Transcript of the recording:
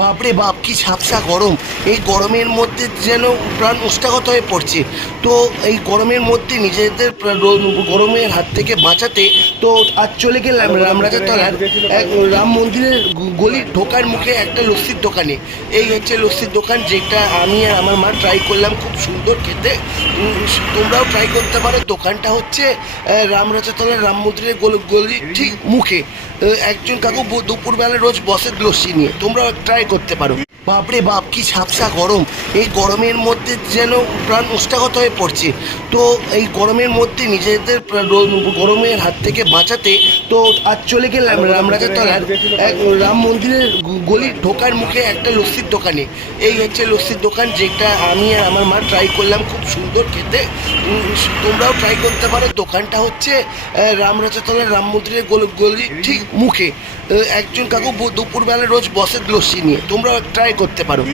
বাপরে বাপ, কি ঝাপসা গরম! এই গরমের মধ্যে যেন প্রাণ ওষ্ঠাগত হয়ে পড়ছে। তো এই গরমের মধ্যে নিজেদের গরমের হাত থেকে বাঁচাতে তো আজ চলে গেলাম রামরাজা তলার এক রাম মন্দিরের গলির ঢোকার মুখে একটা লস্যির দোকানে। এই হচ্ছে লস্যির দোকান, যেটা আমি আর আমার মা ট্রাই করলাম, খুব সুন্দর খেতে। তোমরাও ট্রাই করতে পারো। দোকানটা হচ্ছে রামরাজা তলার রাম মন্দিরের গলির ঠিক মুখে। একজন কাকু দুপুরবেলা রোজ বসে লস্যি নিয়ে, তোমরাও ট্রাই করতে পারো। বাপরে বাপ, কি ঝাপসা গরম! এই গরমের মধ্যে যেন প্রাণ ওষ্ঠাগত হয়ে পড়ছে। তো এই গরমের মধ্যে নিজেদের গরমের হাত থেকে বাঁচাতে তো আজ চলে গেলাম রামরাজা তলার এক রাম মন্দিরের গলির ঢোকার মুখে একটা লস্যির দোকানে। এই হচ্ছে লস্যির দোকান, যেটা আমি আর আমার মা ট্রাই করলাম, খুব সুন্দর খেতে। তোমরাও ট্রাই করতে পারো। দোকানটা হচ্ছে রামরাজা তলার রাম মন্দিরের গলির ঠিক মুখে। একজন কাকু দুপুরবেলা রোজ বসে লস্যি নিয়ে, তোমরাও ট্রাই করতে পারো।